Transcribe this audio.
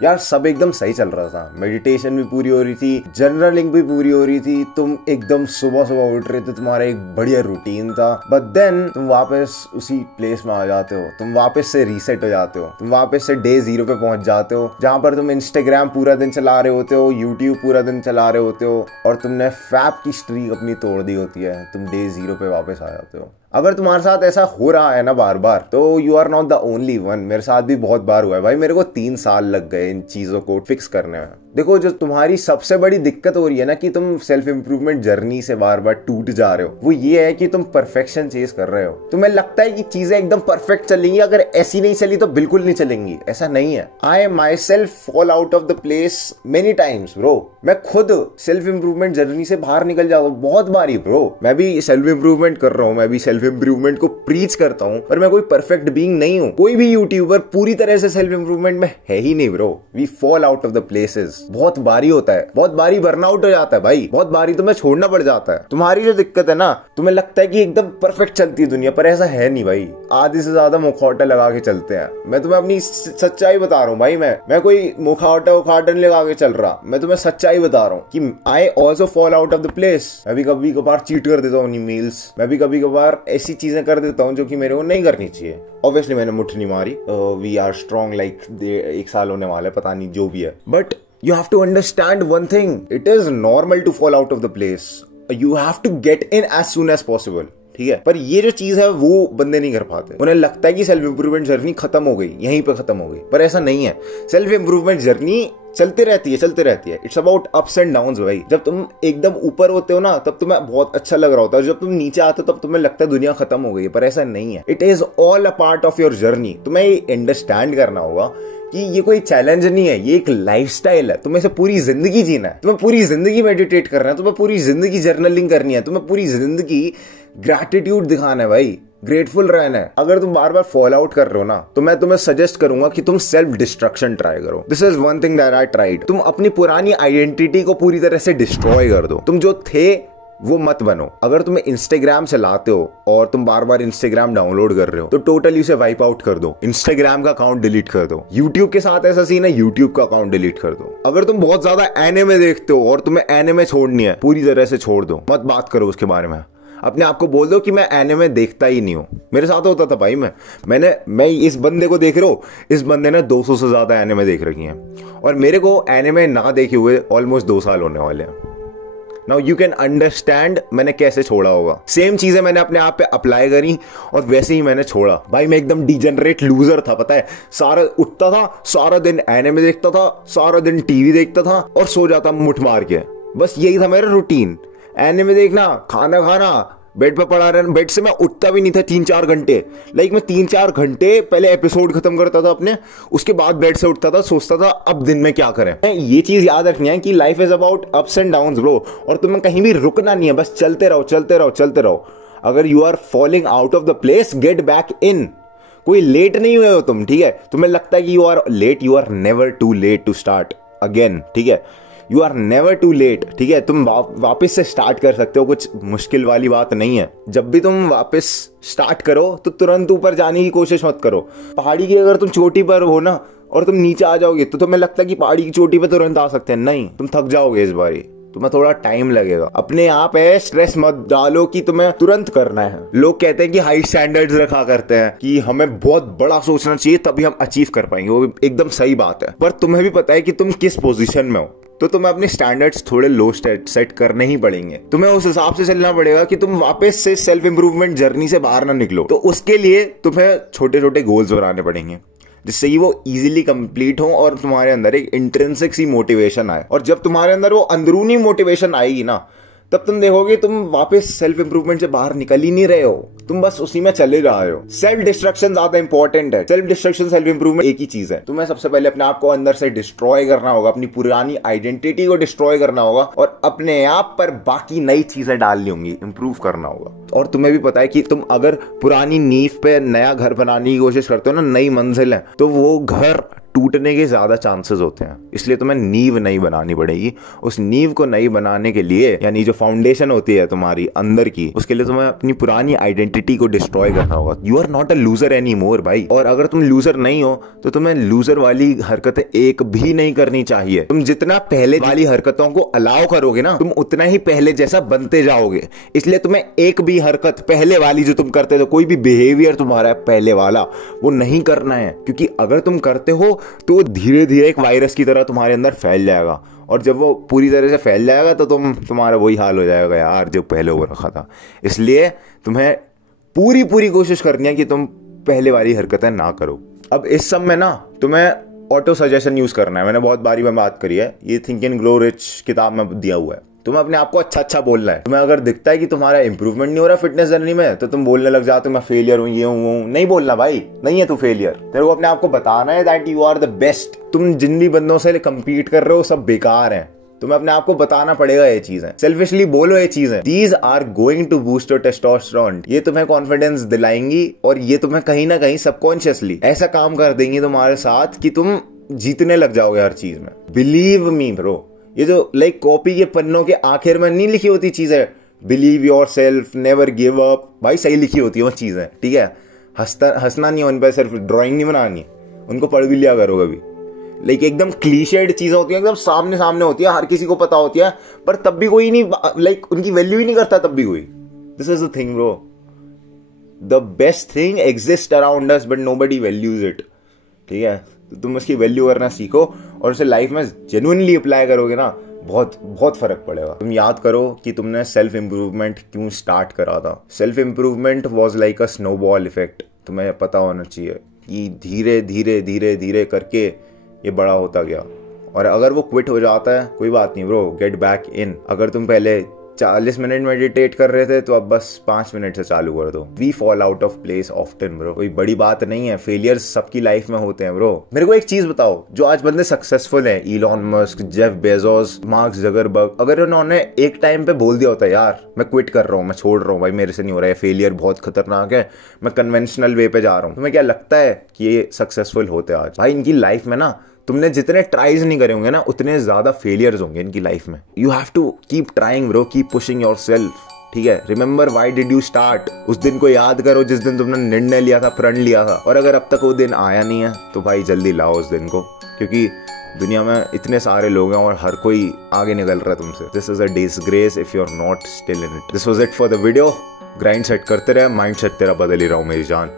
यार सब एकदम सही चल रहा था, मेडिटेशन भी पूरी हो रही थी, जर्नलिंग भी पूरी हो रही थी, तुम एकदम सुबह सुबह उठ रहे थे, तुम्हारा एक बढ़िया रूटीन था। बट देन तुम वापस उसी प्लेस में आ जाते हो, तुम वापस से रीसेट हो जाते हो, तुम वापस से डे 0 पे पहुंच जाते हो, जहां पर तुम इंस्टाग्राम पूरा दिन चला रहे होते हो, यूट्यूब पूरा दिन चला रहे होते हो और तुमने फैप की स्ट्रीक अपनी तोड़ दी होती है, तुम डे 0 पे वापस आ जाते हो। अगर तुम्हारे साथ ऐसा हो रहा है ना बार बार, तो you are not the only one. मेरे साथ भी बहुत बार हुआ है भाई, मेरे को 3 साल लग गए इन चीजों को फिक्स करने में। देखो, जो तुम्हारी सबसे बड़ी दिक्कत हो रही है ना कि तुम सेल्फ इंप्रूवमेंट जर्नी से बार बार टूट जा रहे हो, वो ये है कि तुम परफेक्शन चेज कर रहे हो। तुम्हें लगता है कि चीजें एकदम परफेक्ट चलेंगी, अगर ऐसी नहीं चली तो बिल्कुल नहीं चलेंगी। ऐसा नहीं है। I myself fall out of the place many times bro. मैं खुद सेल्फ इंप्रूवमेंट जर्नी से बाहर निकल जाता हूँ बहुत बारी ब्रो। मैं भी सेल्फ इंप्रूवमेंट कर रहा हूँ, मैं भी सेल्फ इंप्रूवमेंट को प्रीच करता हूँ, पर मैं कोई परफेक्ट बीइंग नहीं हूँ। कोई भी यूट्यूबर पूरी तरह से सेल्फ इंप्रूवमेंट में है ही नहीं bro. We fall out of the places. बहुत बारी होता है, बहुत बारी बर्नआउट हो जाता है भाई, बहुत बारी तुम्हें छोड़ना पड़ जाता है। तुम्हारी जो दिक्कत है ना, तुम्हें लगता है कि एकदम परफेक्ट चलती है दुनिया, पर ऐसा है नहीं भाई। आधे से ज्यादा मुखौटा लगा के चलते हैं। मैं तुम्हें अपनी सच्चाई बता रहा हूँ भाई। मैं कोई मुखौटा उखाटा नहीं लगा के चल रहा, मैं तुम्हें सच्चाई बता रहा हूँ कि I also fall out of the place. मैं भी कभी कभार चीट कर देता हूँ ईमेल्स, मैं भी कभी कभार ऐसी चीजें कर देता हूँ जो कि मेरे को नहीं करनी चाहिए। ऑब्वियसली मैंने मुट्ठी नहीं मारी, वी आर स्ट्रॉन्ग, लाइक 1 साल होने वाला है, पता नहीं जो भी है। But you have to understand one thing, it is normal to fall out of the place, you have to get in as soon as possible, ठीक है। पर ये जो चीज है वो बंदे नहीं कर पाते। उन्हें लगता है कि सेल्फ इंप्रूवमेंट जर्नी खत्म हो गई, यहीं पे खत्म हो गई, पर ऐसा नहीं है। सेल्फ इंप्रूवमेंट जर्नी चलती रहती है। It's about ups and downs भाई। जब तुम एकदम ऊपर होते हो ना, तब तुम्हें बहुत अच्छा लग रहा होता है। जब तुम नीचे आते हो तब तुम्हें लगता है दुनिया खत्म हो गई है, पर ऐसा नहीं है। It is all a part of your journey. तुम्हें ये अंडरस्टैंड करना होगा कि ये कोई चैलेंज नहीं है, ये एक लाइफस्टाइल है। तुम्हें से पूरी जिंदगी जीना है, तुम्हें पूरी जिंदगी मेडिटेट करना है, तुम्हें पूरी जिंदगी जर्नलिंग करनी है, तुम्हें पूरी जिंदगी ग्रैटिट्यूड दिखाना है भाई, ग्रेटफुल रहना है। अगर तुम बार बार फॉल आउट कर रहे हो ना, तो मैं तुम्हें सजेस्ट करूंगा कि तुम सेल्फ डिस्ट्रक्शन ट्राई करो। This is one thing that I tried. तुम अपनी पुरानी आइडेंटिटी को पूरी तरह से डिस्ट्रॉय कर दो। तुम जो थे वो मत बनो। अगर तुम्हें इंस्टाग्राम चलाते हो और तुम बार बार इंस्टाग्राम डाउनलोड कर रहे हो, तो टोटली उसे वाइप आउट कर दो। इंस्टाग्राम का अकाउंट डिलीट कर दो। यूट्यूब के साथ ऐसा सीन है, यूट्यूब का अकाउंट डिलीट कर दो। अगर तुम बहुत ज्यादा एनिमे देखते हो और तुम्हें एनिमे छोड़नी है, पूरी तरह से छोड़ दो, मत बात करो उसके बारे में। अपने आप को बोल दो कि मैं एनिमे देखता ही नहीं हूं। मेरे साथ होता था भाई। मैं इस बंदे को देख रहा हूं, इस बंदे ने 200 से ज्यादा एनिमे देख रखी हैं और मेरे को एनिमे ना देखे हुए ऑलमोस्ट 2 साल होने वाले हैं। नाउ यू कैन अंडरस्टैंड मैंने कैसे छोड़ा होगा। सेम चीजें मैंने अपने आप पे अप्लाई करी और वैसे ही मैंने छोड़ा। भाई मैं एकदम डिजेनरेट लूजर था, पता है। सारा उठता था, सारा दिन एनिमे देखता था, सारा दिन टीवी देखता था और सो जाता मुठ मार के। बस यही था मेरा रूटीन। एनिमे देखना, खाना खाना, बेड पे पड़ा रहना। बेड से मैं उठता भी नहीं था 3-4 घंटे। लाइक मैं 3-4 घंटे पहले एपिसोड खत्म करता था अपने, उसके बाद बेड से उठता था, सोचता था अब दिन में क्या करें। ये चीज याद रखनी है कि life is about ups and downs bro, और तुम्हें कहीं भी रुकना नहीं है, बस चलते रहो चलते रहो चलते रहो। अगर you are falling out of the place, get back in. कोई लेट नहीं हुए हो तुम, ठीक है। तुम्हें लगता है कि you are late, you are never too late to start again, ठीक है। You are never too late, ठीक है। तुम वापस से स्टार्ट कर सकते हो, कुछ मुश्किल वाली बात नहीं है। जब भी तुम वापस स्टार्ट करो तो तुरंत ऊपर जाने की कोशिश मत करो। पहाड़ी की अगर तुम चोटी पर हो ना और तुम नीचे आ जाओगे, तो तुम्हें लगता है कि पहाड़ी की चोटी पर तुरंत आ सकते हैं। नहीं, तुम थक जाओगे इस बारी, तुम्हें थोड़ा टाइम लगेगा। अपने आप है स्ट्रेस मत डालो कि तुम्हें तुरंत करना है। लोग कहते हैं कि हाई स्टैंडर्ड्स रखा करते हैं कि हमें बहुत बड़ा सोचना चाहिए तभी हम अचीव कर पाएंगे। वो एकदम सही बात है, पर तुम्हें भी पता है कि तुम किस पोजीशन में हो, तो तुम्हें अपने स्टैंडर्ड्स थोड़े लो सेट करने ही पड़ेंगे। तुम्हें उस हिसाब से चलना पड़ेगा कि तुम वापस से सेल्फ इंप्रूवमेंट जर्नी से बाहर ना निकलो। तो उसके लिए तुम्हें छोटे छोटे गोल्स बनाने पड़ेंगे, जिससे कि वो इजीली कंप्लीट हो और तुम्हारे अंदर एक इंट्रिंसिक सी मोटिवेशन आए। और जब तुम्हारे अंदर वो अंदरूनी मोटिवेशन आएगी ना, तब तुम देखोगे तुम वापस सेल्फ इंप्रूवमेंट से बाहर निकल ही नहीं रहे हो, तुम बस उसी में चले जा रहे हो। सेल्फ डिस्ट्रक्शन ज्यादा इंपॉर्टेंट है। सेल्फ डिस्ट्रक्शन सेल्फ इंप्रूवमेंट एक ही चीज है। तुम्हें सबसे पहले अपने आप को अंदर से डिस्ट्रॉय करना होगा, अपनी पुरानी आइडेंटिटी को डिस्ट्रॉय करना होगा और अपने आप पर बाकी नई चीजें डालनी होंगी, इंप्रूव करना होगा। और तुम्हें भी पता है कि तुम अगर पुरानी नींव पे नया घर बनाने की कोशिश करते हो ना, नई मंजिल है, तो वो घर टूटने के ज़्यादा चांसेस होते हैं। इसलिए तुम्हें नींव नई बनानी पड़ेगी। उस नींव को नई बनाने के लिए, यानी जो फाउंडेशन होती है तुम्हारी अंदर की, उसके लिए तुम्हें अपनी पुरानी आइडेंटिटी को डिस्ट्रॉय करना होगा। You are not a loser any more भाई। और अगर तुम लूजर नहीं हो तो तुम्हें लूजर वाली हरकतें एक भी नहीं करनी चाहिए। तुम जितना पहले वाली हरकतों को अलाउ करोगे ना, तुम उतना ही पहले जैसा बनते जाओगे। इसलिए तुम्हें एक भी हरकत पहले वाली जो तुम करते थे, कोई भी बिहेवियर तुम्हारा पहले वाला, वो नहीं करना है। क्योंकि अगर तुम करते हो तो धीरे धीरे एक वायरस की तरह तुम्हारे अंदर फैल जाएगा, और जब वो पूरी तरह से फैल जाएगा तो तुम्हारा वही हाल हो जाएगा यार जो पहले हो रखा था। इसलिए तुम्हें पूरी कोशिश करनी है कि तुम पहले वाली हरकतें ना करो। अब इस सब में ना तुम्हें ऑटो सजेशन यूज करना है। मैंने बहुत बारी में बात करी है, ये थिंक एंड ग्रो रिच किताब में दिया हुआ है। तुम्हें अपने आप को अच्छा बोलना है। तुम्हें अगर दिखता है कि तुम्हारा इंप्रूवमेंट नहीं हो रहा फिटनेस जर्नी में, तो तुम बोलने लग जाते हो मैं फेलियर हूं, ये हूं। नहीं बोलना भाई, नहीं है तू फेलियर। तेरे को अपने आप को बताना है that you are the best. तुम जिन भी बंदों से कंपीट कर रहे हो सब बेकार हैं। तुम्हें अपने आप को बताना पड़ेगा ये चीजें। सेल्फिशली बोलो ये चीजें। These are going to boost your testosterone. ये तुम्हें कॉन्फिडेंस दिलाएंगी और ये तुम्हें कहीं ना कहीं सबकॉन्शियसली ऐसा काम कर देंगी तुम्हारे साथ कि तुम जीतने लग जाओगे हर चीज में। बिलीव मी ब्रो, ये जो लाइक कॉपी के पन्नों के आखिर में नहीं लिखी होती चीजें, believe your self, never give up, भाई सही लिखी होती है वो चीजें, ठीक है। हंसना नहीं है उन पर, सिर्फ ड्राइंग नहीं बनानी, उनको पढ़ भी लिया करो कभी। लाइक एकदम क्लीशेड चीजें होती हैं, एकदम सामने होती है, हर किसी को पता होती है, पर तब भी कोई नहीं, लाइक उनकी वैल्यू ही नहीं करता तब भी कोई। This is the thing bro, the best thing exist around us but nobody values it, ठीक है। तो तुम उसकी वैल्यू करना सीखो और उसे लाइफ में जेन्युइनली अप्लाई करोगे ना, बहुत फर्क पड़ेगा। तुम याद करो कि तुमने सेल्फ इंप्रूवमेंट क्यों स्टार्ट करा था। Self improvement was like a snowball effect. तुम्हें पता होना चाहिए कि धीरे धीरे करके ये बड़ा होता गया। और अगर वो क्विट हो जाता है कोई बात नहीं ब्रो, गेट बैक इन। अगर तुम पहले 40 मिनट मेडिटेट कर रहे थे तो अब बस 5 मिनट से चालू कर दो। We fall out of place often bro, कोई बड़ी बात नहीं है। फेलियर्स सबकी लाइफ में होते हैं ब्रो। मेरे को एक चीज बताओ, जो आज बंदे सक्सेसफुल हैं, Elon Musk, Jeff Bezos, mark Zuckerberg, अगर उन्होंने एक टाइम पे बोल दिया होता यार मैं क्विट कर रहा हूँ, मैं छोड़ रहा हूँ भाई, मेरे से नहीं हो रहा है, फेलियर बहुत खतरनाक है, मैं कन्वेंशनल वे पे जा रहा हूँ, तुम्हें क्या लगता है कि ये सक्सेसफुल होते आज? भाई इनकी लाइफ में ना, तुमने जितने ट्राइज नहीं करे होंगे ना, उतने ज्यादा फेलियर्स होंगे इनकी लाइफ में। You have to keep trying bro, keep pushing yourself, ठीक है। Remember why did you start. उस दिन को याद करो जिस दिन तुमने निर्णय लिया था, प्रण लिया था। और अगर अब तक वो दिन आया नहीं है तो भाई जल्दी लाओ उस दिन को, क्योंकि दुनिया में इतने सारे लोग हैं और हर कोई आगे निकल रहा है तुमसे। This is a disgrace if you are not still in it. This was it for the video. Grindset करते रहे, माइंड सेट तेरा बदल ही रहा हूँ मेरी जान।